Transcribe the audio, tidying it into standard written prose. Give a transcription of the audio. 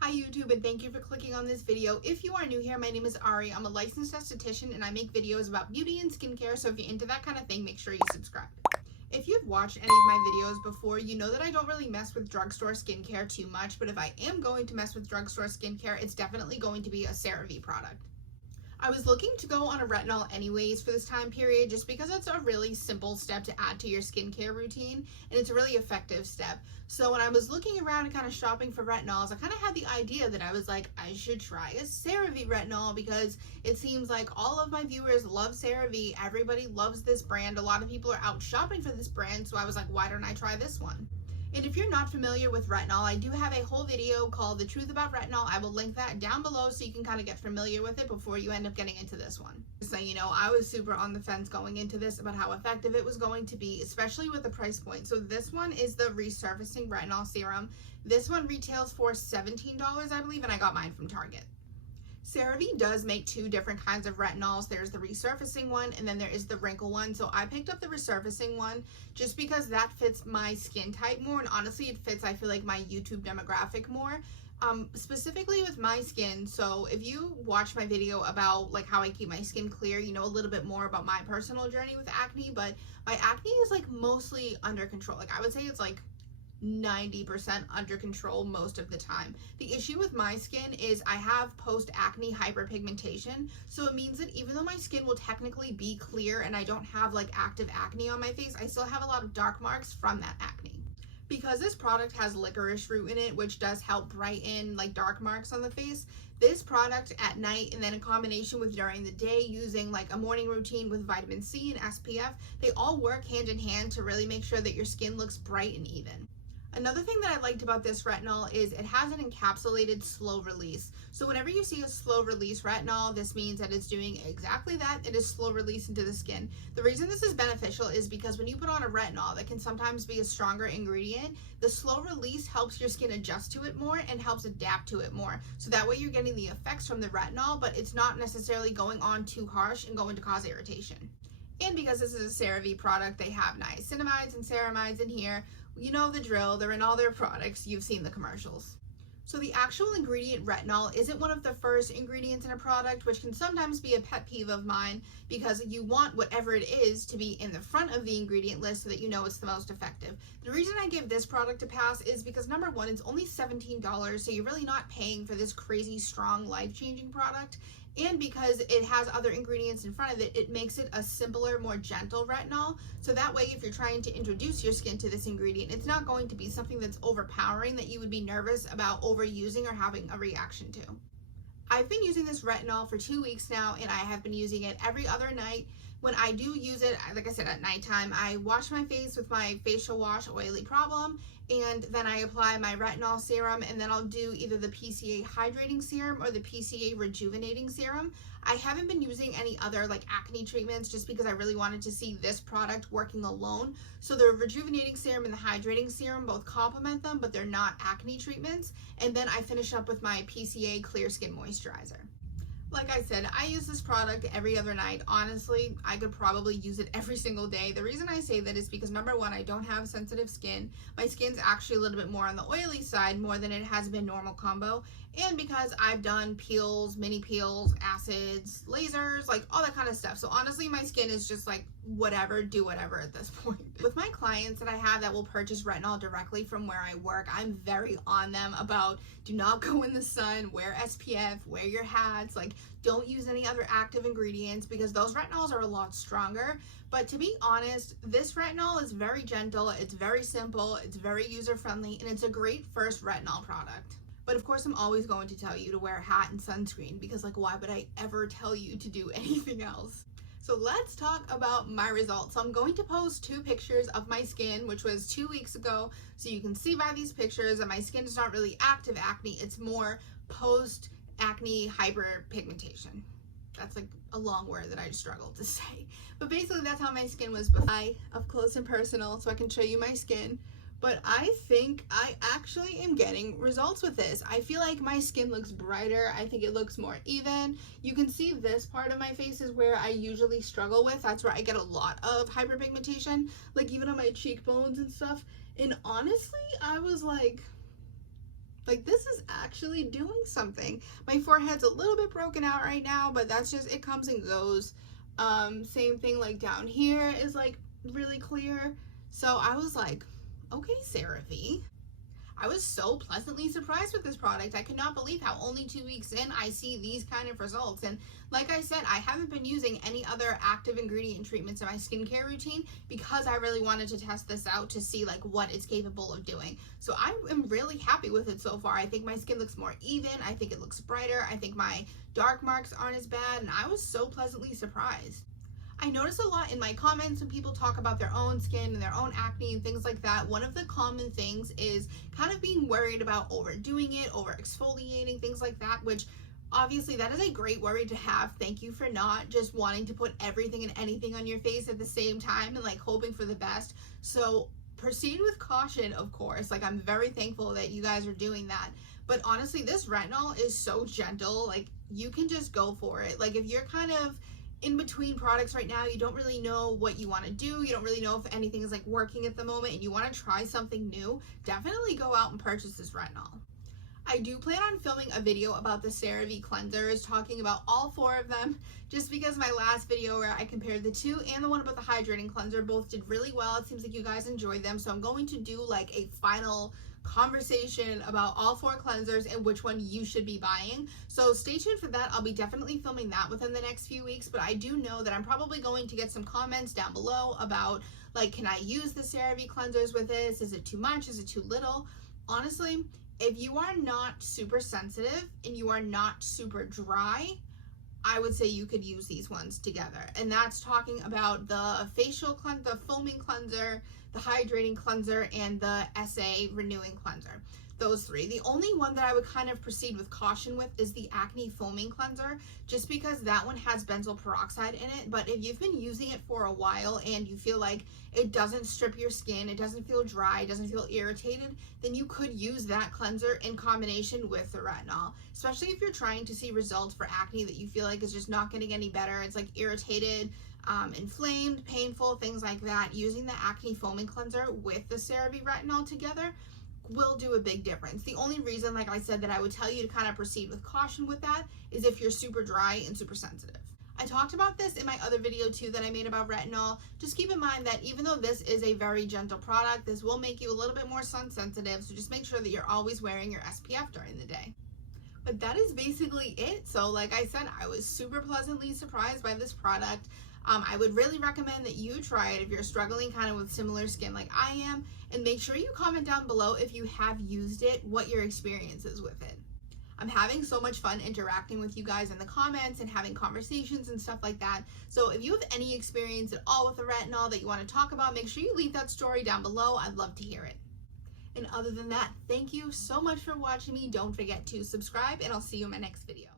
Hi YouTube, and thank you for clicking on this video. If you are new here, my name is Ari. I'm a licensed esthetician and I make videos about beauty and skincare, so if you're into that kind of thing, make sure you subscribe. If you've watched any of my videos before, you know that I don't really mess with drugstore skincare too much, but if I am going to mess with drugstore skincare, it's definitely going to be a Cerave product. I was looking to go on a retinol anyways for this time period just because it's a really simple step to add to your skincare routine and it's a really effective step. So when I was looking around and kind of shopping for retinols, I kind of had the idea that I was like, I should try a Cerave retinol because it seems like all of my viewers love Cerave. Everybody loves this brand. A lot of people are out shopping for this brand, so I was like, why don't I try this one? And if you're not familiar with retinol, I do have a whole video called The Truth About Retinol. I will link that down below so you can kind of get familiar with it before you end up getting into this one. So, you know, I was super on the fence going into this about how effective it was going to be, especially with the price point. So this one is the Resurfacing Retinol Serum. This one retails for $17, I believe, and I got mine from Target. Cerave does make two different kinds of retinols. There's the resurfacing one and then there is the wrinkle one. So I picked up the resurfacing one just because that fits my skin type more, and honestly it fits, I feel like, my YouTube demographic more. Specifically with my skin. So if you watch my video about like how I keep my skin clear, you know a little bit more about my personal journey with acne, but my acne is like mostly under control. Like I would say it's like 90% under control most of the time. The issue with my skin is I have post-acne hyperpigmentation, so it means that even though my skin will technically be clear and I don't have like active acne on my face, I still have a lot of dark marks from that acne. Because this product has licorice root in it, which does help brighten like dark marks on the face, this product at night and then in combination with during the day using like a morning routine with vitamin C and SPF, they all work hand in hand to really make sure that your skin looks bright and even. Another thing that I liked about this retinol is it has an encapsulated slow release. So whenever you see a slow release retinol, this means that it's doing exactly that. It is slow release into the skin. The reason this is beneficial is because when you put on a retinol that can sometimes be a stronger ingredient, the slow release helps your skin adjust to it more and helps adapt to it more. So that way you're getting the effects from the retinol, but it's not necessarily going on too harsh and going to cause irritation. And because this is a Cerave product, they have niacinamides and ceramides in here. You know the drill, they're in all their products, you've seen the commercials. So the actual ingredient retinol isn't one of the first ingredients in a product, which can sometimes be a pet peeve of mine because you want whatever it is to be in the front of the ingredient list so that you know it's the most effective. The reason I give this product a pass is because number one, it's only $17, so you're really not paying for this crazy strong life-changing product. And because it has other ingredients in front of it, it makes it a simpler, more gentle retinol. So that way, if you're trying to introduce your skin to this ingredient, it's not going to be something that's overpowering that you would be nervous about overusing or having a reaction to. I've been using this retinol for 2 weeks now, and I have been using it every other night. When I do use it, like I said, at nighttime, I wash my face with my facial wash Oily Problem, and then I apply my retinol serum, and then I'll do either the PCA hydrating serum or the PCA rejuvenating serum. I haven't been using any other like acne treatments just because I really wanted to see this product working alone. So the rejuvenating serum and the hydrating serum both complement them, but they're not acne treatments. And then I finish up with my PCA Clear Skin Moisturizer. Like I said, I use this product every other night. Honestly, I could probably use it every single day. The reason I say that is because number one, I don't have sensitive skin. My skin's actually a little bit more on the oily side more than it has been normal combo. And because I've done peels, mini peels, acids, lasers, like all that kind of stuff. So honestly, my skin is just like whatever, do whatever at this point. With my clients that I have that will purchase retinol directly from where I work, I'm very on them about do not go in the sun, wear SPF, wear your hats, like don't use any other active ingredients because those retinols are a lot stronger. But to be honest, this retinol is very gentle, it's very simple, it's very user-friendly, and it's a great first retinol product. But of course, I'm always going to tell you to wear a hat and sunscreen because like, why would I ever tell you to do anything else? So let's talk about my results. So I'm going to post 2 pictures of my skin, which was 2 weeks ago. So you can see by these pictures that my skin is not really active acne. It's more post-acne hyperpigmentation. That's like a long word that I just struggled to say. But basically that's how my skin was before. Up close and personal so I can show you my skin. But I think I actually am getting results with this. I feel like my skin looks brighter. I think it looks more even. You can see this part of my face is where I usually struggle with. That's where I get a lot of hyperpigmentation, like even on my cheekbones and stuff. And honestly, I was like, Like, this is actually doing something. My forehead's a little bit broken out right now, but that's just, it comes and goes. Same thing, like down here is like really clear. So I was like, okay, CeraVe. I was so pleasantly surprised with this product. I could not believe how only 2 weeks in I see these kind of results. And like I said, I haven't been using any other active ingredient treatments in my skincare routine because I really wanted to test this out to see like what it's capable of doing. So I am really happy with it so far. I think my skin looks more even. I think it looks brighter. I think my dark marks aren't as bad, and I was so pleasantly surprised. I notice a lot in my comments when people talk about their own skin and their own acne and things like that. One of the common things is kind of being worried about overdoing it, over exfoliating, things like that, which obviously that is a great worry to have. Thank you for not just wanting to put everything and anything on your face at the same time and like hoping for the best. So proceed with caution, of course. Like, I'm very thankful that you guys are doing that. But honestly, this retinol is so gentle. Like, you can just go for it. Like, if you're kind of in between products right now, you don't really know what you want to do, you don't really know if anything is like working at the moment, and you want to try something new, definitely go out and purchase this retinol. I do plan on filming a video about the CeraVe cleansers, talking about all 4 of them, just because my last video where I compared the 2 and the one about the hydrating cleanser both did really well. It seems like you guys enjoyed them, so I'm going to do like a final conversation about all 4 cleansers and which one you should be buying. So stay tuned for that. I'll be definitely filming that within the next few weeks, but I do know that I'm probably going to get some comments down below about like, can I use the CeraVe cleansers with this? Is it too much? Is it too little? Honestly, if you are not super sensitive and you are not super dry, I would say you could use these ones together. And that's talking about the facial cleanser, the foaming cleanser, the hydrating cleanser, and the SA renewing cleanser. Those 3. The only one that I would kind of proceed with caution with is the acne foaming cleanser, just because that one has benzoyl peroxide in it. But if you've been using it for a while and you feel like it doesn't strip your skin, it doesn't feel dry, it doesn't feel irritated, then you could use that cleanser in combination with the retinol, especially if you're trying to see results for acne that you feel like is just not getting any better. It's like irritated, inflamed, painful, things like that. Using the acne foaming cleanser with the CeraVe retinol together will do a big difference. The only reason, like I said, that I would tell you to kind of proceed with caution with that is if you're super dry and super sensitive. I talked about this in my other video too that I made about retinol. Just keep in mind that even though this is a very gentle product, this will make you a little bit more sun sensitive, so just make sure that you're always wearing your SPF during the day. But that is basically it. So like I said, I was super pleasantly surprised by this product. I would really recommend that you try it if you're struggling kind of with similar skin like I am, and make sure you comment down below if you have used it, what your experience is with it. I'm having so much fun interacting with you guys in the comments and having conversations and stuff like that. So if you have any experience at all with the retinol that you want to talk about, make sure you leave that story down below. I'd love to hear it. And other than that, thank you so much for watching me. Don't forget to subscribe, and I'll see you in my next video.